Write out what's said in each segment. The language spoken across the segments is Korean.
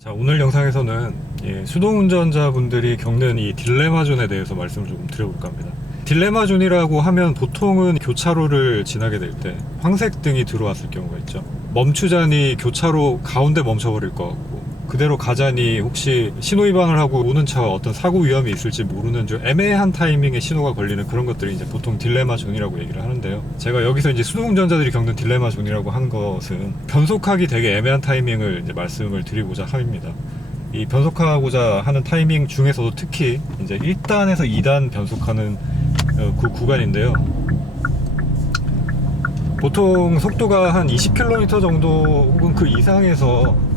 자, 오늘 영상에서는 수동운전자분들이 겪는 이 딜레마존에 대해서 말씀을 조금 드려볼까 합니다. 딜레마존이라고 하면 보통은 교차로를 지나게 될 때 황색 등이 들어왔을 경우가 있죠. 멈추자니 교차로 가운데 멈춰버릴 것 같고, 그대로 가자니 혹시 신호 위반을 하고 오는 차와 어떤 사고 위험이 있을지 모르는 좀 애매한 타이밍에 신호가 걸리는 그런 것들이 이제 보통 딜레마 존이라고 얘기를 하는데요. 제가 여기서 이제 수동운전자들이 겪는 딜레마 존이라고 한 것은 변속하기 되게 애매한 타이밍을 이제 말씀을 드리고자 합니다. 이 변속하고자 하는 타이밍 중에서도 특히 이제 1단에서 2단 변속하는 그 구간인데요. 보통 속도가 한 20km 정도 혹은 그 이상에서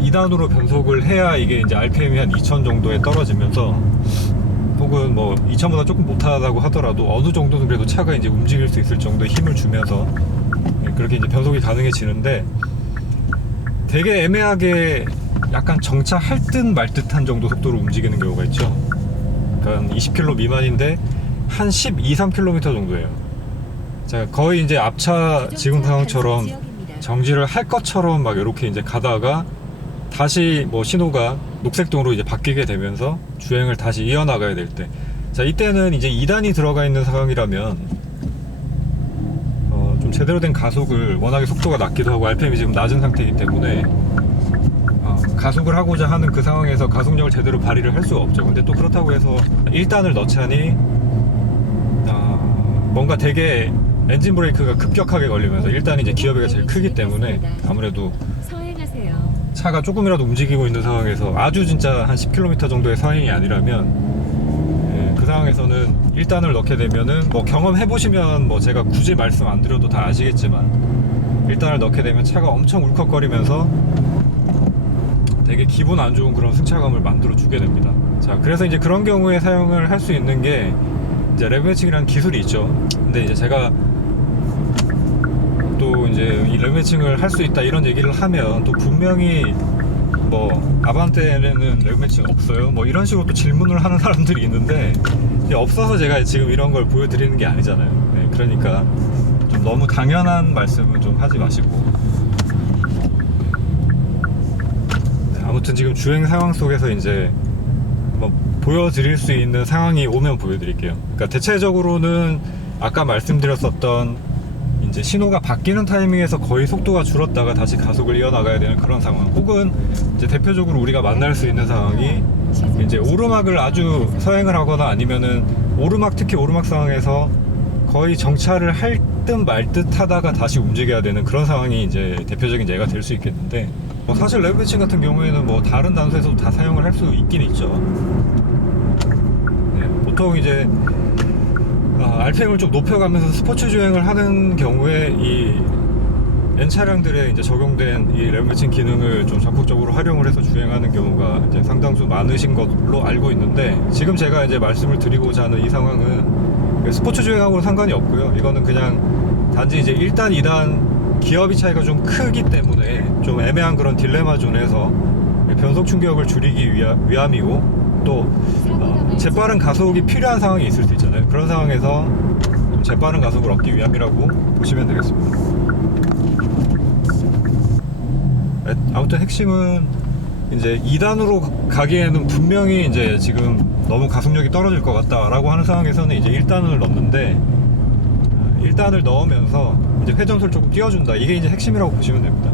2단으로 변속을 해야 이게 이제 RPM이 한 2000 정도에 떨어지면서, 혹은 뭐 2000보다 조금 못하다고 하더라도 어느 정도는 그래도 차가 이제 움직일 수 있을 정도의 힘을 주면서 그렇게 이제 변속이 가능해지는데, 되게 애매하게 약간 정차할 듯 말 듯한 정도 속도로 움직이는 경우가 있죠. 그러니까 20km 미만인데 한 12, 3km 정도예요. 자, 거의 이제 앞차 지금 상황처럼 정지를 할 것처럼 막 이렇게 이제 가다가 다시 뭐 신호가 녹색등으로 이제 바뀌게 되면서 주행을 다시 이어나가야 될 때, 자, 이때는 이제 2단이 들어가 있는 상황이라면 좀 제대로 된 가속을, 워낙에 속도가 낮기도 하고 RPM이 지금 낮은 상태이기 때문에 가속을 하고자 하는 그 상황에서 가속력을 제대로 발휘를 할 수가 없죠. 근데 또 그렇다고 해서 1단을 넣자니 뭔가 되게 엔진 브레이크가 급격하게 걸리면서, 1단이 이제 기어배가 제일 크기 때문에 아무래도 차가 조금이라도 움직이고 있는 상황에서 아주 진짜 한 10km 정도의 상황이 아니라면, 그 상황에서는 1단을 넣게 되면은 뭐 경험해보시면 뭐 제가 굳이 말씀 안 드려도 다 아시겠지만, 1단을 넣게 되면 차가 엄청 울컥거리면서 되게 기분 안 좋은 그런 승차감을 만들어 주게 됩니다. 자, 그래서 이제 그런 경우에 사용을 할 수 있는 게 이제 레브 매칭이라는 기술이 있죠. 근데 이제 제가 또 이제 이 레브 매칭을 할 수 있다 이런 얘기를 하면 또 분명히 뭐 아반떼에는 레브 매칭 없어요 뭐 이런 식으로 또 질문을 하는 사람들이 있는데, 없어서 제가 지금 이런 걸 보여드리는 게 아니잖아요. 네, 그러니까 좀 너무 당연한 말씀은 좀 하지 마시고, 네, 아무튼 지금 주행 상황 속에서 이제 뭐 보여드릴 수 있는 상황이 오면 보여드릴게요. 그러니까 대체적으로는 아까 말씀드렸었던 이제 신호가 바뀌는 타이밍에서 거의 속도가 줄었다가 다시 가속을 이어나가야 되는 그런 상황, 혹은 이제 대표적으로 우리가 만날 수 있는 상황이 이제 오르막을 아주 서행을 하거나, 아니면은 오르막, 특히 오르막 상황에서 거의 정차를 할 듯 말 듯 하다가 다시 움직여야 되는 그런 상황이 이제 대표적인 예가 될 수 있겠는데, 뭐 사실 레브 매칭 같은 경우에는 뭐 다른 단소에서도 다 사용을 할 수 있긴 있죠. 네, 보통 이제 RPM을 좀 높여가면서 스포츠 주행을 하는 경우에 이 N 차량들에 이제 적용된 이 레브 매칭 기능을 좀 적극적으로 활용을 해서 주행하는 경우가 이제 상당수 많으신 걸로 알고 있는데, 지금 제가 이제 말씀을 드리고자 하는 이 상황은 스포츠 주행하고는 상관이 없고요. 이거는 그냥 단지 이제 1단, 2단 기어비 차이가 좀 크기 때문에 좀 애매한 그런 딜레마 존에서 변속 충격을 줄이기 위함이고, 또 재빠른 가속이 필요한 상황이 있을 수 있잖아요. 그런 상황에서 좀 재빠른 가속을 얻기 위함이라고 보시면 되겠습니다. 아무튼 핵심은 이제 2단으로 가기에는 분명히 이제 지금 너무 가속력이 떨어질 것 같다라고 하는 상황에서는 이제 1단을 넣는데, 1단을 넣으면서 이제 회전수를 조금 띄워준다, 이게 이제 핵심이라고 보시면 됩니다.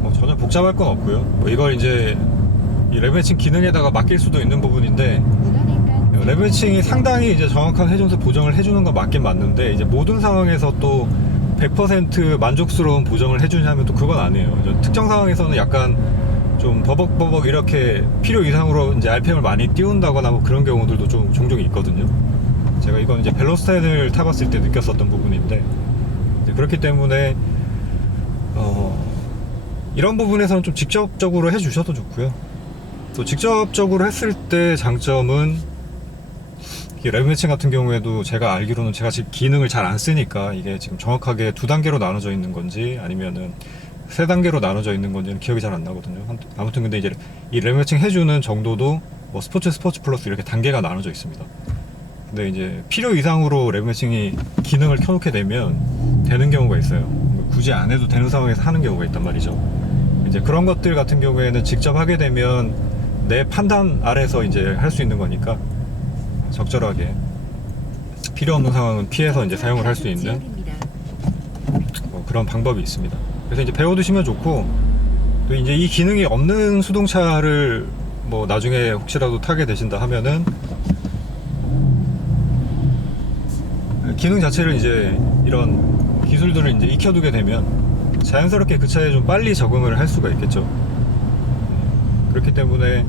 뭐 전혀 복잡할 건 없고요. 뭐 이걸 이제 이 레브 매칭 기능에다가 맡길 수도 있는 부분인데, 레브 매칭이 상당히 이제 정확한 회전수 보정을 해주는 건 맞긴 맞는데, 이제 모든 상황에서 또 100% 만족스러운 보정을 해주냐면 또 그건 아니에요. 특정 상황에서는 약간 좀 버벅버벅 이렇게 필요 이상으로 이제 RPM을 많이 띄운다거나 뭐 그런 경우들도 좀 종종 있거든요. 제가 이건 이제 벨로스타인을 타봤을 때 느꼈었던 부분인데, 그렇기 때문에 이런 부분에서는 좀 직접적으로 해주셔도 좋고요. 또 직접적으로 했을 때 장점은, 레브 매칭 같은 경우에도 제가 알기로는, 제가 지금 기능을 잘 안 쓰니까 이게 지금 정확하게 2단계로 나눠져 있는 건지 아니면은 3단계로 나눠져 있는 건지는 기억이 잘 안 나거든요. 아무튼 근데 이제 이 레브 매칭 해주는 정도도 뭐 스포츠 플러스 이렇게 단계가 나눠져 있습니다. 근데 이제 필요 이상으로 레브 매칭이 기능을 켜놓게 되면 되는 경우가 있어요. 굳이 안 해도 되는 상황에서 하는 경우가 있단 말이죠. 이제 그런 것들 같은 경우에는 직접 하게 되면 내 판단 아래서 이제 할 수 있는 거니까 적절하게 필요 없는 상황은 피해서 이제 사용을 할 수 있는 그런 방법이 있습니다. 그래서 이제 배워두시면 좋고, 또 이제 이 기능이 없는 수동차를 뭐 나중에 혹시라도 타게 되신다 하면은 기능 자체를 이제 이런 기술들을 이제 익혀두게 되면 자연스럽게 그 차에 좀 빨리 적응을 할 수가 있겠죠. 그렇기 때문에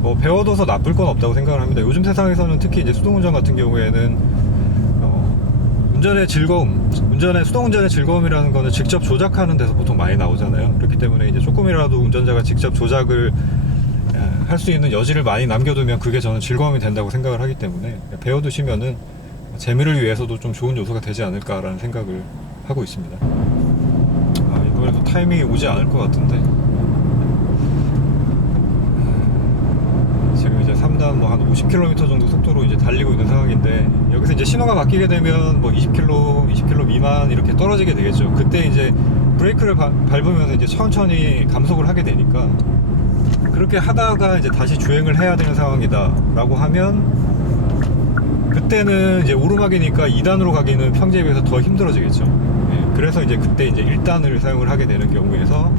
뭐 배워둬서 나쁠 건 없다고 생각을 합니다. 요즘 세상에서는 특히 이제 수동운전 같은 경우에는 운전의 즐거움, 수동운전의 즐거움이라는 거는 직접 조작하는 데서 보통 많이 나오잖아요. 그렇기 때문에 이제 조금이라도 운전자가 직접 조작을 할 수 있는 여지를 많이 남겨두면 그게 저는 즐거움이 된다고 생각을 하기 때문에 배워두시면은 재미를 위해서도 좀 좋은 요소가 되지 않을까라는 생각을 하고 있습니다. 이번에도 타이밍이 오지 않을 것 같은데, 지금 이제 3단 뭐 한 50km 정도 속도로 이제 달리고 있는 상황인데, 여기서 이제 신호가 바뀌게 되면 뭐 20km 미만 이렇게 떨어지게 되겠죠. 그때 이제 브레이크를 밟으면서 이제 천천히 감속을 하게 되니까, 그렇게 하다가 이제 다시 주행을 해야 되는 상황이다 라고 하면, 그때는 이제 오르막이니까 2단으로 가기는 평지에 비해서 더 힘들어지겠죠. 그래서 이제 그때 이제 1단을 사용을 하게 되는 경우에서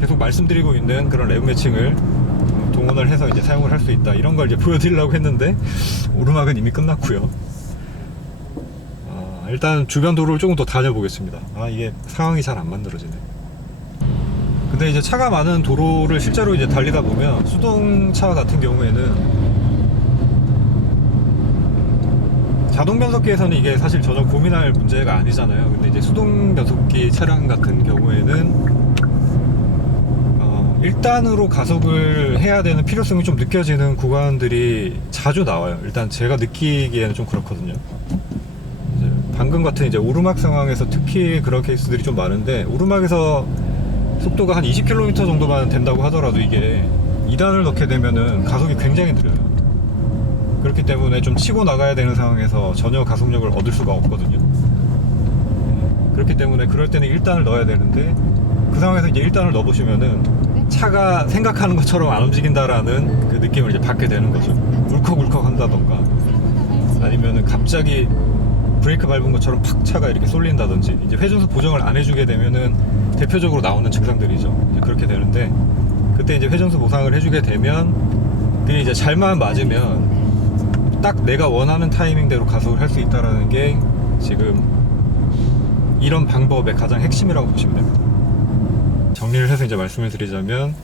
계속 말씀드리고 있는 그런 레브 매칭을 동원을 해서 이제 사용을 할 수 있다, 이런 걸 이제 보여드리려고 했는데 오르막은 이미 끝났고요. 일단 주변 도로를 조금 더 다녀보겠습니다. 이게 상황이 잘 안 만들어지네. 근데 이제 차가 많은 도로를 실제로 이제 달리다 보면 수동차 같은 경우에는 자동 변속기에서는 이게 사실 전혀 고민할 문제가 아니잖아요. 근데 이제 수동 변속기 차량 같은 경우에는 1단으로 가속을 해야 되는 필요성이 좀 느껴지는 구간들이 자주 나와요. 일단 제가 느끼기에는 좀 그렇거든요. 이제 방금 같은 이제 오르막 상황에서 특히 그런 케이스들이 좀 많은데, 오르막에서 속도가 한 20km 정도만 된다고 하더라도 이게 2단을 넣게 되면은 가속이 굉장히 느려요. 그렇기 때문에 좀 치고 나가야 되는 상황에서 전혀 가속력을 얻을 수가 없거든요. 그렇기 때문에 그럴 때는 1단을 넣어야 되는데, 그 상황에서 이제 1단을 넣어보시면은 차가 생각하는 것처럼 안 움직인다라는 그 느낌을 이제 받게 되는 거죠. 울컥울컥 한다던가, 아니면은 갑자기 브레이크 밟은 것처럼 팍 차가 이렇게 쏠린다든지, 이제 회전수 보정을 안 해주게 되면은 대표적으로 나오는 증상들이죠. 이제 그렇게 되는데, 그때 이제 회전수 보상을 해주게 되면 그게 이제 잘만 맞으면 딱 내가 원하는 타이밍대로 가속을 할 수 있다는 게 지금 이런 방법의 가장 핵심이라고 보시면 됩니다. 정리를 해서 이제 말씀을 드리자면,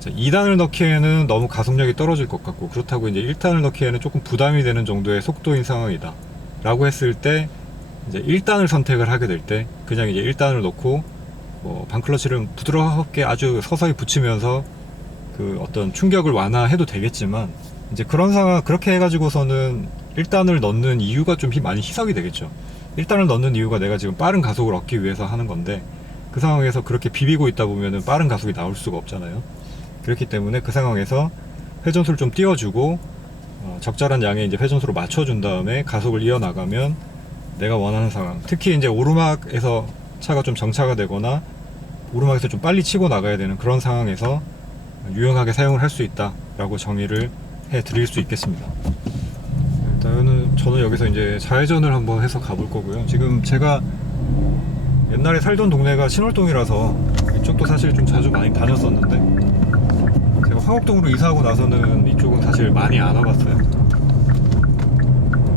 2단을 넣기에는 너무 가속력이 떨어질 것 같고, 그렇다고 이제 1단을 넣기에는 조금 부담이 되는 정도의 속도인 상황이다 라고 했을 때, 이제 1단을 선택을 하게 될 때 그냥 이제 1단을 넣고 뭐 방클러치를 부드럽게 아주 서서히 붙이면서 그 어떤 충격을 완화해도 되겠지만, 이제 그런 상황, 그렇게 해가지고서는 1단을 넣는 이유가 좀 많이 희석이 되겠죠. 1단을 넣는 이유가 내가 지금 빠른 가속을 얻기 위해서 하는 건데, 그 상황에서 그렇게 비비고 있다 보면은 빠른 가속이 나올 수가 없잖아요. 그렇기 때문에 그 상황에서 회전수를 좀 띄워주고 적절한 양의 이제 회전수로 맞춰준 다음에 가속을 이어나가면 내가 원하는 상황, 특히 이제 오르막에서 차가 좀 정차가 되거나 오르막에서 좀 빨리 치고 나가야 되는 그런 상황에서 유용하게 사용을 할 수 있다 라고 정의를 해 드릴 수 있겠습니다. 일단은 저는 여기서 이제 좌회전을 한번 해서 가볼 거고요. 지금 제가 옛날에 살던 동네가 신월동이라서 이쪽도 사실 좀 자주 많이 다녔었는데, 제가 화곡동으로 이사하고 나서는 이쪽은 사실 많이 안 와봤어요.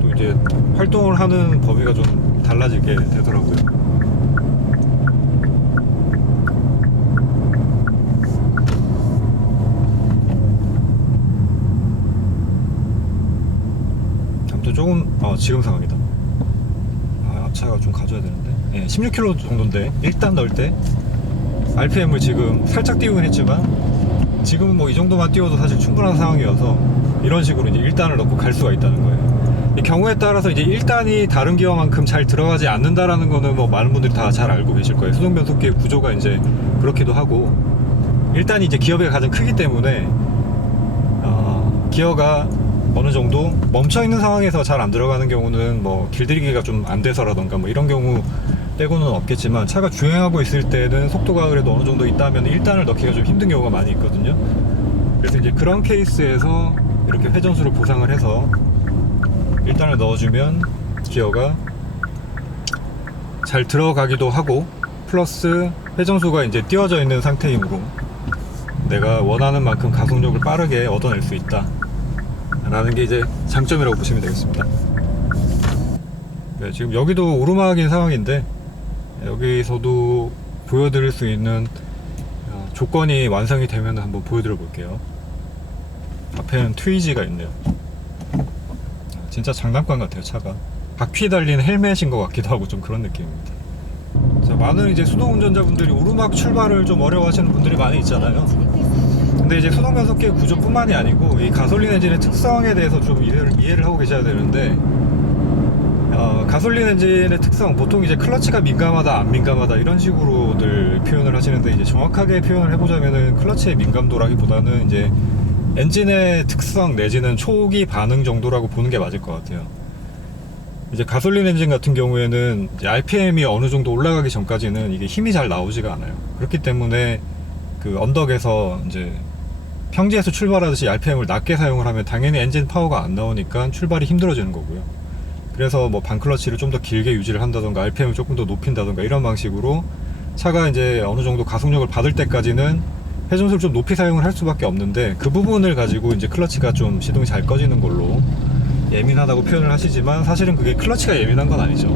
또 이제 활동을 하는 범위가 좀 달라지게 되더라고요. 아무튼 조금 지금 상황이다. 앞차가 좀 가져야 되는데, 16km 정도인데 1단 넣을 때 RPM을 지금 살짝 띄우긴 했지만, 지금은 뭐 이 정도만 띄워도 사실 충분한 상황이어서 이런 식으로 이제 1단을 넣고 갈 수가 있다는 거예요. 이 경우에 따라서 이제 1단이 다른 기어만큼 잘 들어가지 않는다라는 거는 뭐 많은 분들이 다 잘 알고 계실 거예요. 수동 변속기의 구조가 이제 그렇기도 하고, 1단이 이제 기어배가 가장 크기 때문에 기어가 어느 정도 멈춰있는 상황에서 잘 안 들어가는 경우는 뭐 길들이기가 좀 안 돼서라던가 뭐 이런 경우 빼고는 없겠지만 차가 주행하고 있을 때는 속도가 그래도 어느 정도 있다면 1단을 넣기가 좀 힘든 경우가 많이 있거든요. 그래서 이제 그런 케이스에서 이렇게 회전수를 보상을 해서 1단을 넣어주면 기어가 잘 들어가기도 하고, 플러스 회전수가 이제 띄워져 있는 상태이므로 내가 원하는 만큼 가속력을 빠르게 얻어낼 수 있다 라는 게 이제 장점이라고 보시면 되겠습니다. 네, 지금 여기도 오르막인 상황인데 여기서도 보여드릴 수 있는 조건이 완성이 되면 한번 보여드려 볼게요. 앞에는 트위지가 있네요. 진짜 장난감 같아요. 차가 바퀴 달린 헬멧인 것 같기도 하고 좀 그런 느낌입니다. 자, 많은 이제 수동 운전자분들이 오르막 출발을 좀 어려워하시는 분들이 많이 있잖아요. 근데 이제 수동 변속기의 구조뿐만이 아니고 이 가솔린 엔진의 특성에 대해서 좀 이해를 하고 계셔야 되는데, 가솔린 엔진의 특성, 보통 이제 클러치가 민감하다 안 민감하다 이런 식으로들 표현을 하시는데, 이제 정확하게 표현을 해보자면은 클러치의 민감도라기보다는 이제 엔진의 특성 내지는 초기 반응 정도라고 보는 게 맞을 것 같아요. 이제 가솔린 엔진 같은 경우에는 이제 RPM이 어느 정도 올라가기 전까지는 이게 힘이 잘 나오지가 않아요. 그렇기 때문에 그 언덕에서 이제 평지에서 출발하듯이 RPM을 낮게 사용을 하면 당연히 엔진 파워가 안 나오니까 출발이 힘들어지는 거고요. 그래서 뭐 반클러치를 좀 더 길게 유지를 한다던가 RPM을 조금 더 높인다던가 이런 방식으로 차가 이제 어느 정도 가속력을 받을 때까지는 회전수를 좀 높이 사용을 할 수밖에 없는데, 그 부분을 가지고 이제 클러치가 좀 시동이 잘 꺼지는 걸로 예민하다고 표현을 하시지만 사실은 그게 클러치가 예민한 건 아니죠.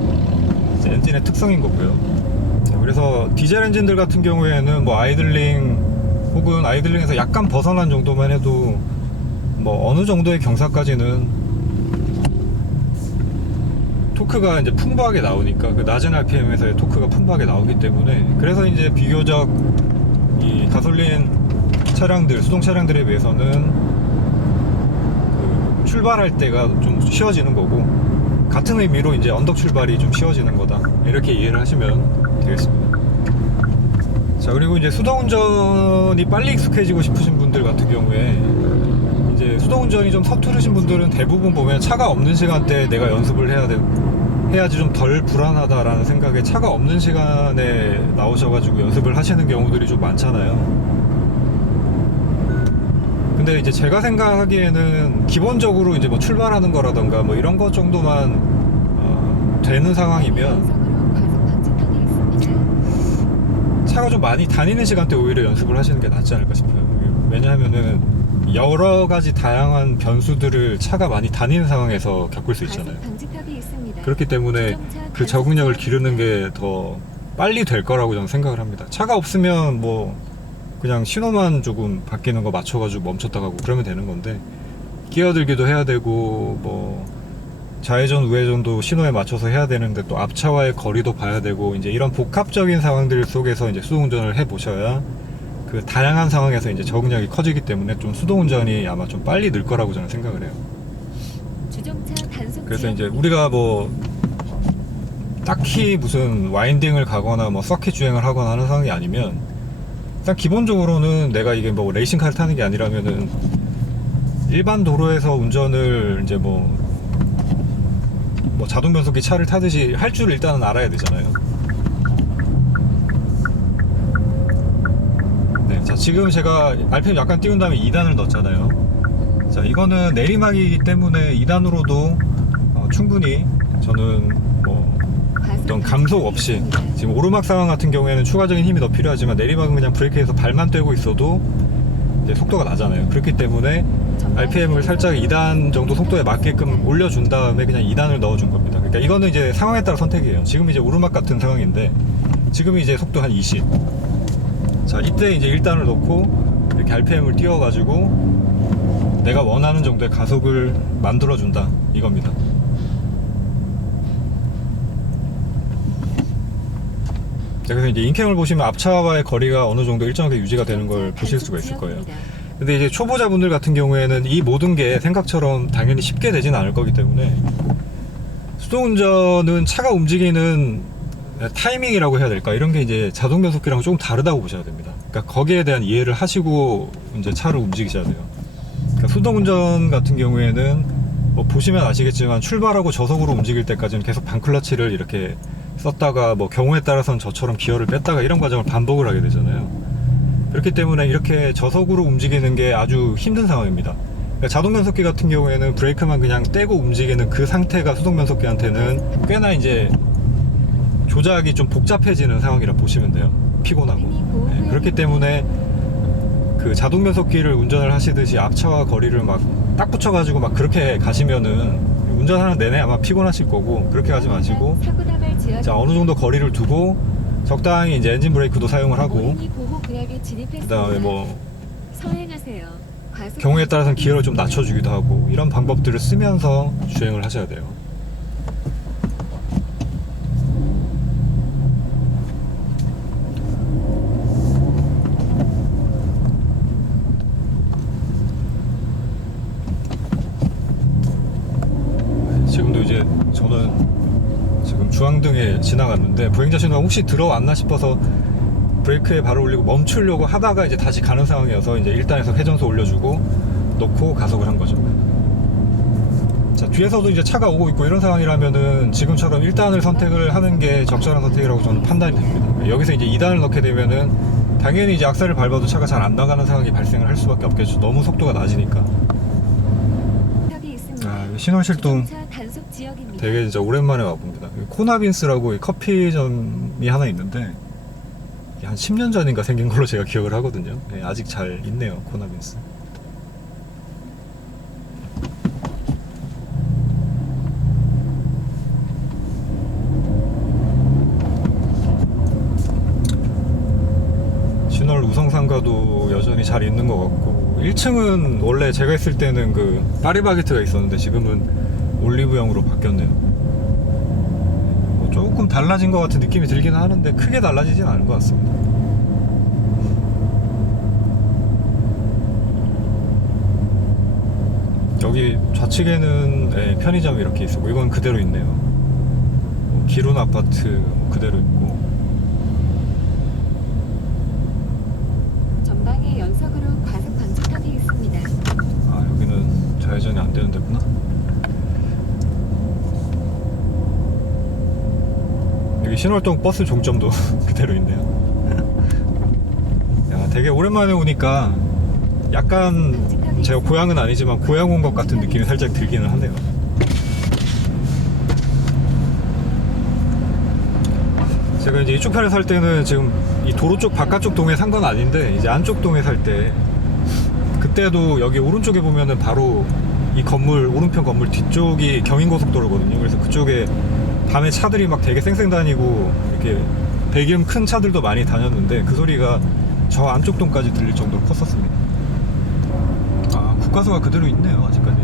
이제 엔진의 특성인 거고요. 그래서 디젤 엔진들 같은 경우에는 뭐 아이들링 혹은 아이들링에서 약간 벗어난 정도만 해도 뭐 어느 정도의 경사까지는 토크가 이제 풍부하게 나오니까, 그 낮은 RPM에서의 토크가 풍부하게 나오기 때문에, 그래서 이제 비교적 이 가솔린 차량들, 수동 차량들에 비해서는 그 출발할 때가 좀 쉬워지는 거고, 같은 의미로 이제 언덕 출발이 좀 쉬워지는 거다, 이렇게 이해를 하시면 되겠습니다. 자, 그리고 이제 수동 운전이 빨리 익숙해지고 싶으신 분들 같은 경우에, 이제 수동 운전이 좀 서투르신 분들은 대부분 보면 차가 없는 시간대에 내가 연습을 해야지 좀 덜 불안하다라는 생각에 차가 없는 시간에 나오셔가지고 연습을 하시는 경우들이 좀 많잖아요. 근데 이제 제가 생각하기에는 기본적으로 이제 뭐 출발하는 거라던가 뭐 이런 것 정도만 되는 상황이면 차가 좀 많이 다니는 시간대 오히려 연습을 하시는 게 낫지 않을까 싶어요. 왜냐하면은 여러 가지 다양한 변수들을 차가 많이 다니는 상황에서 겪을 수 있잖아요. 그렇기 때문에 그 적응력을 기르는 게 더 빨리 될 거라고 저는 생각을 합니다. 차가 없으면 뭐 그냥 신호만 조금 바뀌는 거 맞춰가지고 멈췄다 가고 그러면 되는 건데, 끼어들기도 해야 되고 뭐 좌회전 우회전도 신호에 맞춰서 해야 되는데 또 앞차와의 거리도 봐야 되고, 이제 이런 복합적인 상황들 속에서 이제 수동운전을 해 보셔야 그 다양한 상황에서 이제 적응력이 커지기 때문에 좀 수동운전이 아마 좀 빨리 늘 거라고 저는 생각을 해요. 그래서 이제 우리가 뭐 딱히 무슨 와인딩을 가거나 뭐 서킷 주행을 하거나 하는 상황이 아니면, 일단 기본적으로는 내가 이게 뭐 레이싱카를 타는 게 아니라면은 일반 도로에서 운전을 이제 뭐 자동 변속기 차를 타듯이 할 줄 일단은 알아야 되잖아요. 네, 자, 지금 제가 RPM 약간 띄운 다음에 2단을 넣었잖아요. 자, 이거는 내리막이기 때문에 2단으로도 충분히 저는 뭐 어떤 감속 없이, 지금 오르막 상황 같은 경우에는 추가적인 힘이 더 필요하지만 내리막은 그냥 브레이크에서 발만 떼고 있어도 이제 속도가 나잖아요. 그렇기 때문에 RPM을 살짝 2단 정도 속도에 맞게끔 올려준 다음에 그냥 2단을 넣어준 겁니다. 그러니까 이거는 이제 상황에 따라 선택이에요. 지금 이제 오르막 같은 상황인데 지금 이제 속도 한 20. 자, 이때 이제 1단을 넣고 이렇게 RPM을 띄워가지고 내가 원하는 정도의 가속을 만들어준다, 이겁니다. 그래서 이제 인캠을 보시면 앞차와의 거리가 어느 정도 일정하게 유지가 되는 걸 보실 수가 있을 거예요. 근데 이제 초보자분들 같은 경우에는 이 모든 게 생각처럼 당연히 쉽게 되진 않을 거기 때문에, 수동운전은 차가 움직이는 타이밍이라고 해야 될까, 이런 게 이제 자동 변속기랑 조금 다르다고 보셔야 됩니다. 그러니까 거기에 대한 이해를 하시고 이제 차를 움직이셔야 돼요. 그러니까 수동운전 같은 경우에는 뭐 보시면 아시겠지만 출발하고 저속으로 움직일 때까지는 계속 반클러치를 이렇게 썼다가 뭐 경우에 따라서는 저처럼 기어를 뺐다가 이런 과정을 반복을 하게 되잖아요. 그렇기 때문에 이렇게 저속으로 움직이는 게 아주 힘든 상황입니다. 그러니까 자동 변속기 같은 경우에는 브레이크만 그냥 떼고 움직이는 그 상태가 수동 변속기한테는 꽤나 이제 조작이 좀 복잡해지는 상황이라 보시면 돼요. 피곤하고. 네, 그렇기 때문에 그 자동 변속기를 운전을 하시듯이 앞차와 거리를 막 딱 붙여가지고 막 그렇게 가시면은 운전하는 내내 아마 피곤하실 거고, 그렇게 가지 마시고 자, 어느 정도 거리를 두고 적당히 이제 엔진 브레이크도 사용을 하고, 그 다음에 뭐 경우에 따라서는 기어를 좀 낮춰주기도 하고, 이런 방법들을 쓰면서 주행을 하셔야 돼요. 지금도 이제 저는 지금 주황등에 지나갔는데 보행자 신호가 혹시 들어왔나 싶어서 브레이크에 발을 올리고 멈추려고 하다가 이제 다시 가는 상황이어서 이제 1단에서 회전수 올려주고 놓고 가속을 한 거죠. 자, 뒤에서도 이제 차가 오고 있고 이런 상황이라면은 지금처럼 1단을 선택을 하는 게 적절한 선택이라고 저는 판단이 됩니다. 여기서 이제 2단을 넣게 되면은 당연히 이제 악셀을 밟아도 차가 잘 안 나가는 상황이 발생을 할 수밖에 없겠죠. 너무 속도가 낮으니까. 신월실동 되게 진짜 오랜만에 와봅니다. 코나빈스라고 커피점이 하나 있는데 한 10년 전인가 생긴 걸로 제가 기억을 하거든요. 네, 아직 잘 있네요, 코나빈스. 신월 우성상가도 여전히 잘 있는 것 같고, 1층은 원래 제가 있을 때는 그 파리바게트가 있었는데 지금은 올리브영으로 바뀌었네요. 뭐 조금 달라진 것 같은 느낌이 들긴 하는데 크게 달라지진 않은 것 같습니다. 여기 좌측에는 네, 편의점이 이렇게 있었고, 이건 그대로 있네요. 뭐 기룬 아파트 그대로 있고, 전방에 연석으로 과속 방지턱이 있습니다. 아, 여기는 좌회전이 안 되는 데구나. 여기 신월동 버스 종점도 그대로 있네요. 야, 되게 오랜만에 오니까 약간 제가 고향은 아니지만 고향 온 것 같은 느낌이 살짝 들기는 하네요. 제가 이제 이쪽 편에 살 때는 지금 이 도로 쪽 바깥쪽 동에 산 건 아닌데, 이제 안쪽 동에 살 때 그때도 여기 오른쪽에 보면은 바로 이 건물, 오른편 건물 뒤쪽이 경인고속도로거든요. 그래서 그쪽에 밤에 차들이 막 되게 쌩쌩 다니고 이렇게 배기음 큰 차들도 많이 다녔는데 그 소리가 저 안쪽 동까지 들릴 정도로 컸었습니다. 아, 국가서가 그대로 있네요, 아직까지.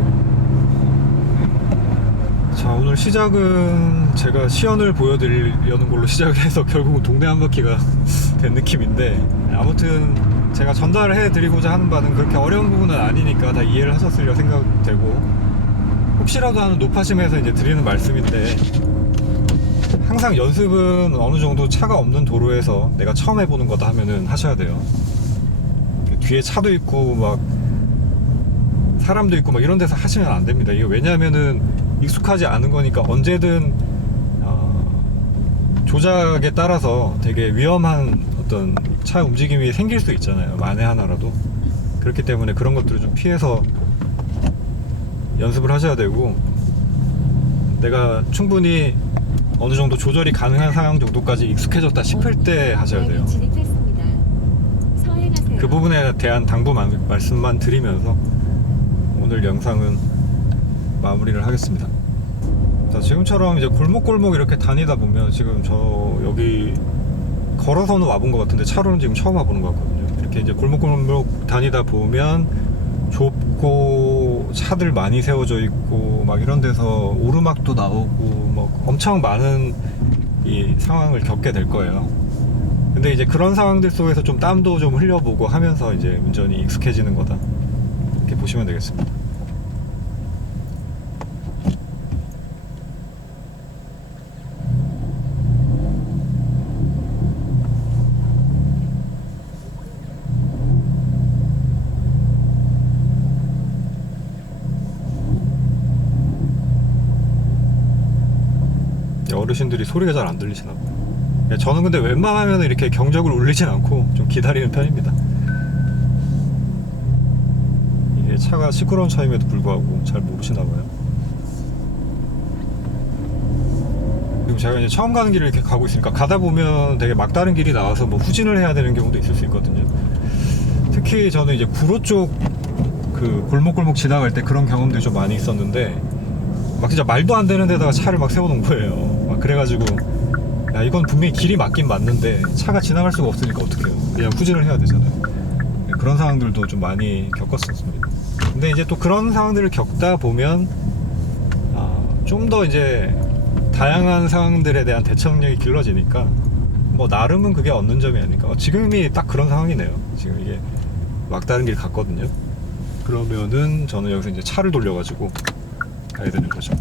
자, 오늘 시작은 제가 시연을 보여드리려는 걸로 시작을 해서 결국은 동네 한 바퀴가 된 느낌인데, 아무튼 제가 전달을 해드리고자 하는 바는 그렇게 어려운 부분은 아니니까 다 이해를 하셨으리라 생각되고, 혹시라도 하는 높아심에서 이제 드리는 말씀인데, 항상 연습은 어느 정도 차가 없는 도로에서 내가 처음 해보는 거다 하면은 하셔야 돼요. 뒤에 차도 있고 막 사람도 있고 막 이런 데서 하시면 안 됩니다. 이게 왜냐하면은 익숙하지 않은 거니까 언제든 조작에 따라서 되게 위험한 어떤 차 움직임이 생길 수 있잖아요, 만에 하나라도. 그렇기 때문에 그런 것들을 좀 피해서 연습을 하셔야 되고, 내가 충분히 어느 정도 조절이 가능한 상황 정도까지 익숙해졌다 싶을 때 하셔야 돼요. 그 부분에 대한 당부 말씀만 드리면서 오늘 영상은 마무리를 하겠습니다. 자, 지금처럼 이제 골목골목 이렇게 다니다 보면, 지금 저 여기 걸어서는 와본 것 같은데 차로는 지금 처음 와보는 것 같거든요. 이렇게 이제 골목골목 다니다 보면 좁고 차들 많이 세워져 있고 막 이런 데서 오르막도 나오고 막 엄청 많은 이 상황을 겪게 될 거예요. 근데 이제 그런 상황들 속에서 좀 땀도 좀 흘려보고 하면서 이제 운전이 익숙해지는 거다, 이렇게 보시면 되겠습니다. 어르신들이 소리가 잘 안 들리시나 봐요. 저는 근데 웬만하면 이렇게 경적을 울리진 않고 좀 기다리는 편입니다. 이게 차가 시끄러운 차임에도 불구하고 잘 모르시나 봐요. 그리고 제가 이제 처음 가는 길을 이렇게 가고 있으니까 가다 보면 되게 막다른 길이 나와서 뭐 후진을 해야 되는 경우도 있을 수 있거든요. 특히 저는 이제 구로 쪽 그 골목골목 지나갈 때 그런 경험들이 좀 많이 있었는데 막 진짜 말도 안 되는 데다가 차를 막 세워놓은 거예요. 막 그래가지고 야 이건 분명히 길이 맞긴 맞는데 차가 지나갈 수가 없으니까 어떡해요. 그냥 후진을 해야 되잖아요. 그런 상황들도 좀 많이 겪었었습니다. 근데 이제 또 그런 상황들을 겪다 보면 좀 더 이제 다양한 상황들에 대한 대처능력이 길러지니까 뭐 나름은 그게 얻는 점이 아닐까. 지금이 딱 그런 상황이네요. 지금 이게 막다른 길 갔거든요. 그러면은 저는 여기서 이제 차를 돌려가지고 가야 되는 거죠.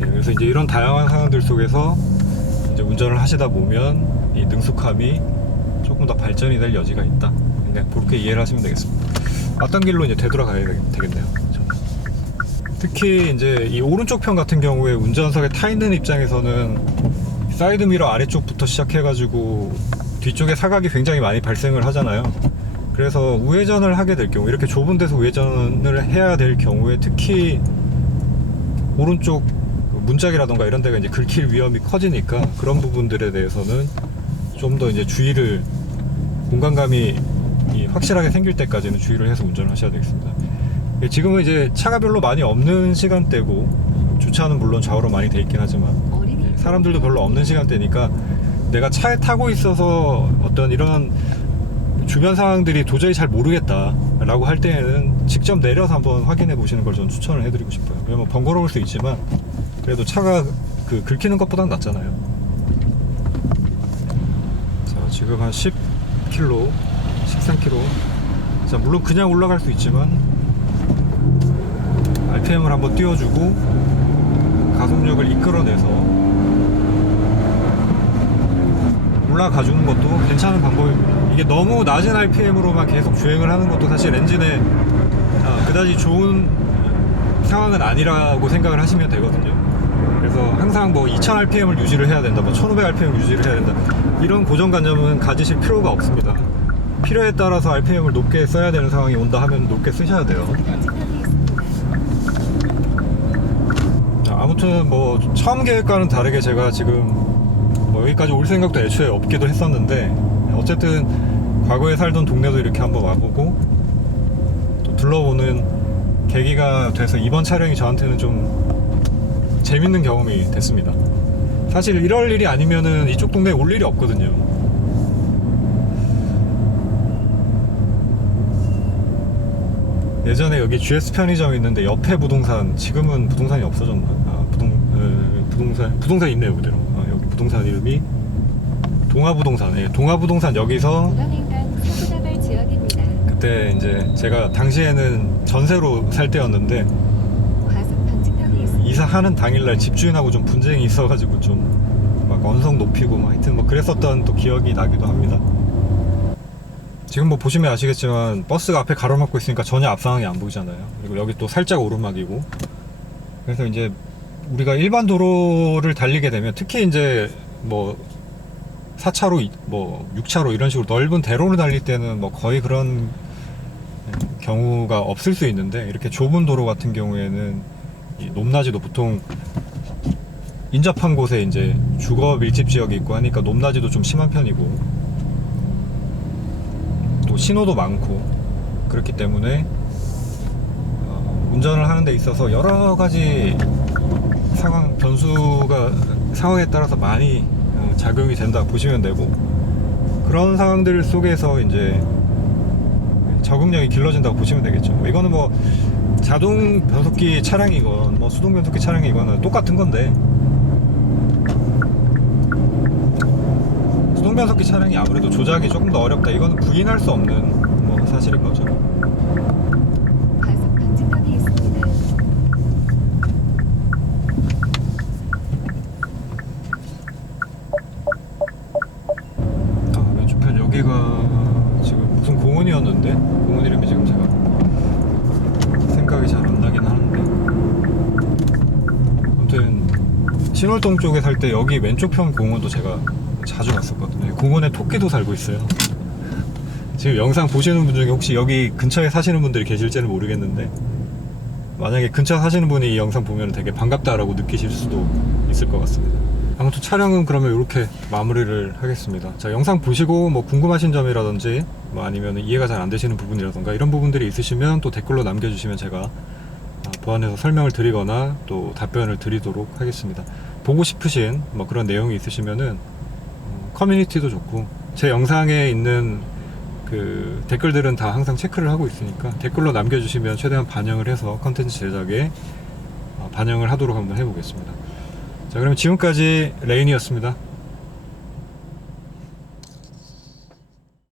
그래서 이제 이런 다양한 상황들 속에서 이제 운전을 하시다 보면 이 능숙함이 조금 더 발전이 될 여지가 있다. 그냥 그렇게 이해를 하시면 되겠습니다. 왔던 길로 이제 되돌아가야 되겠네요. 특히 이제 이 오른쪽 편 같은 경우에 운전석에 타 있는 입장에서는 사이드 미러 아래쪽부터 시작해가지고 뒤쪽에 사각이 굉장히 많이 발생을 하잖아요. 그래서 우회전을 하게 될 경우, 이렇게 좁은 데서 우회전을 해야 될 경우에 특히 오른쪽 문짝이라던가 이런 데가 이제 긁힐 위험이 커지니까 그런 부분들에 대해서는 좀 더 이제 주의를, 공간감이 확실하게 생길 때까지는 주의를 해서 운전을 하셔야 되겠습니다. 지금은 이제 차가 별로 많이 없는 시간대고 주차는 물론 좌우로 많이 돼 있긴 하지만 사람들도 별로 없는 시간대니까 내가 차에 타고 있어서 어떤 이런 주변 상황들이 도저히 잘 모르겠다 라고 할 때에는 직접 내려서 한번 확인해 보시는 걸 저는 추천을 해드리고 싶어요. 왜냐면 번거로울 수 있지만 그래도 차가 그 긁히는 것보단 낫잖아요. 자, 지금 한 10km, 13km. 자, 물론 그냥 올라갈 수 있지만 RPM을 한번 띄워주고 가속력을 이끌어내서 올라가주는 것도 괜찮은 방법입니다. 이게 너무 낮은 RPM으로만 계속 주행을 하는 것도 사실 엔진에 그다지 좋은 상황은 아니라고 생각을 하시면 되거든요. 그래서 항상 뭐 2000rpm을 유지를 해야 된다, 뭐 1500rpm을 유지를 해야 된다, 이런 고정관념은 가지실 필요가 없습니다. 필요에 따라서 RPM을 높게 써야 되는 상황이 온다 하면 높게 쓰셔야 돼요. 아무튼 뭐 처음 계획과는 다르게 제가 지금 뭐 여기까지 올 생각도 애초에 없기도 했었는데 어쨌든 과거에 살던 동네도 이렇게 한번 와보고 또 둘러보는 계기가 돼서 이번 촬영이 저한테는 좀 재밌는 경험이 됐습니다. 사실 이럴 일이 아니면은 이쪽 동네에 올 일이 없거든요. 예전에 여기 GS 편의점 있는데 옆에 부동산, 지금은 부동산이 없어졌나? 부동산 있네요 그대로. 여기 부동산 이름이 동아부동산. 예, 동아부동산. 여기서 지역입니다. 그때 이제 제가 당시에는 전세로 살 때였는데 과속 방지턱이 있습니다. 이사하는 당일날 집주인하고 좀 분쟁이 있어가지고 좀 막 언성 높이고 막 하여튼 뭐 그랬었던 또 기억이 나기도 합니다. 지금 뭐 보시면 아시겠지만 버스가 앞에 가로막고 있으니까 전혀 앞상황이 안 보이잖아요. 그리고 여기 또 살짝 오르막이고, 그래서 이제 우리가 일반 도로를 달리게 되면 특히 이제 뭐 4차로, 뭐 6차로 이런 식으로 넓은 대로를 달릴 때는 뭐 거의 그런 경우가 없을 수 있는데, 이렇게 좁은 도로 같은 경우에는 이 높낮이도 보통 인접한 곳에 이제 주거 밀집 지역이 있고 하니까 높낮이도 좀 심한 편이고 또 신호도 많고 그렇기 때문에 운전을 하는 데 있어서 여러 가지 상황, 변수가 상황에 따라서 많이 작용이 된다 보시면 되고, 그런 상황들 속에서 이제 적응력이 길러진다고 보시면 되겠죠. 이거는 뭐 자동 변속기 차량이건 뭐 수동 변속기 차량이건 똑같은 건데, 수동 변속기 차량이 아무래도 조작이 조금 더 어렵다, 이거는 부인할 수 없는 뭐 사실인 거죠. 신월동 쪽에 살 때 여기 왼쪽 편 공원도 제가 자주 갔었거든요. 공원에 토끼도 살고 있어요. 지금 영상 보시는 분 중에 혹시 여기 근처에 사시는 분들이 계실지는 모르겠는데, 만약에 근처에 사시는 분이 이 영상 보면 되게 반갑다라고 느끼실 수도 있을 것 같습니다. 아무튼 촬영은 그러면 이렇게 마무리를 하겠습니다. 자, 영상 보시고 뭐 궁금하신 점이라든지 뭐 아니면 이해가 잘 안 되시는 부분이라던가 이런 부분들이 있으시면 또 댓글로 남겨주시면 제가 보완해서 설명을 드리거나 또 답변을 드리도록 하겠습니다. 보고 싶으신 뭐 그런 내용이 있으시면은 커뮤니티도 좋고, 제 영상에 있는 그 댓글들은 다 항상 체크를 하고 있으니까 댓글로 남겨주시면 최대한 반영을 해서 컨텐츠 제작에 반영을 하도록 한번 해보겠습니다. 자, 그럼 지금까지 레인이었습니다.